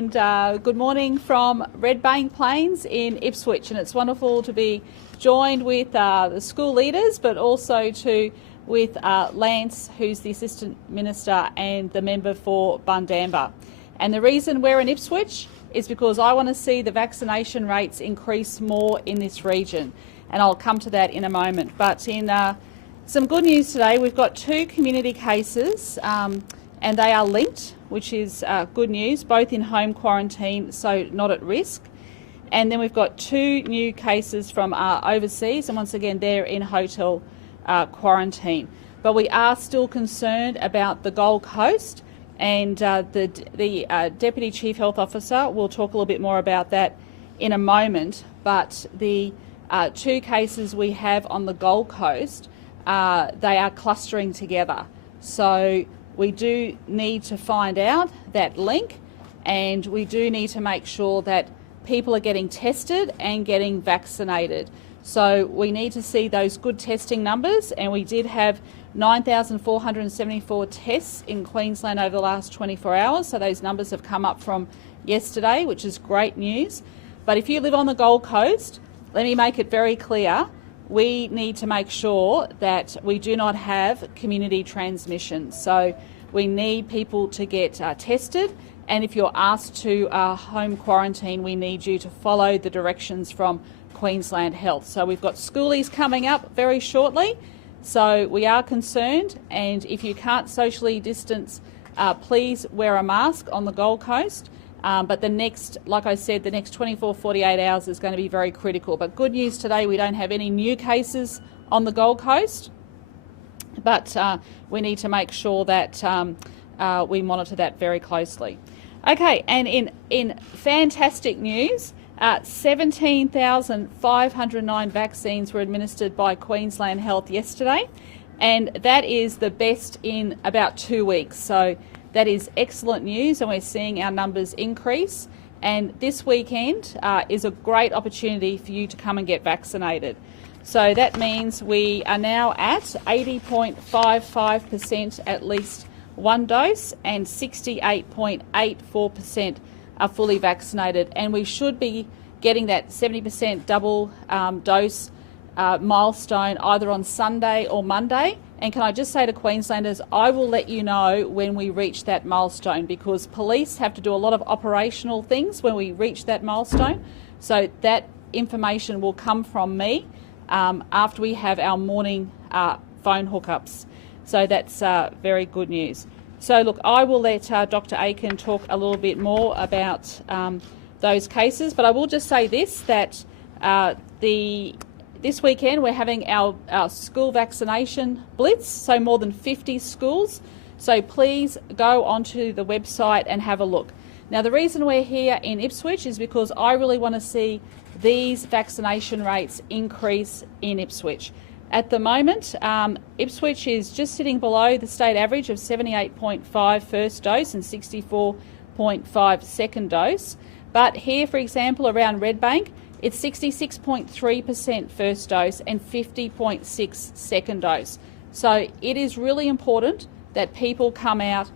and good morning from Redbank Plains in Ipswich, and it's wonderful to be joined with the school leaders, but also with Lance, who's the Assistant Minister and the member for Bundamba. And the reason we're in Ipswich is because I want to see the vaccination rates increase more in this region, and I'll come to that in a moment. But in some good news today, we've got 2 community cases and they are linked, which is good news, both in home quarantine, so not at risk. And then we've got 2 new cases from overseas, and once again, they're in hotel quarantine. But we are still concerned about the Gold Coast, and the Deputy Chief Health Officer will talk a little bit more about that in a moment. But the 2 cases we have on the Gold Coast, they are clustering together. So we do need to find out that link, and we do need to make sure that people are getting tested and getting vaccinated. So we need to see those good testing numbers, and we did have 9,474 tests in Queensland over the last 24 hours. So those numbers have come up from yesterday, which is great news. But if you live on the Gold Coast, let me make it very clear, we need to make sure that we do not have community transmission. So we need people to get tested, and if you're asked to home quarantine, we need you to follow the directions from Queensland Health. So we've got schoolies coming up very shortly, so we are concerned, and if you can't socially distance, please wear a mask on the Gold Coast. But the next, like I said, the next 24, 48 hours is going to be very critical. But good news today, we don't have any new cases on the Gold Coast, but we need to make sure that we monitor that very closely. Okay, and in fantastic news, 17,509 vaccines were administered by Queensland Health yesterday, and that is the best in about 2 weeks. So that is excellent news, and we're seeing our numbers increase. And this weekend is a great opportunity for you to come and get vaccinated. So that means we are now at 80.55% at least 1 dose, and 68.84% are fully vaccinated. And we should be getting that 70% double dose milestone either on Sunday or Monday. And can I just say to Queenslanders, I will let you know when we reach that milestone, because police have to do a lot of operational things when we reach that milestone. So that information will come from me after we have our morning phone hookups. So that's very good news. So look, I will let Dr. Aiken talk a little bit more about those cases, but I will just say this, that this weekend we're having our school vaccination blitz, so more than 50 schools. So please go onto the website and have a look. Now, the reason we're here in Ipswich is because I really want to see these vaccination rates increase in Ipswich. At the moment, Ipswich is just sitting below the state average of 78.5 first dose and 64.5 second dose. But here, for example, around Redbank, it's 66.3% first dose and 50.6 second dose. So it is really important that people come out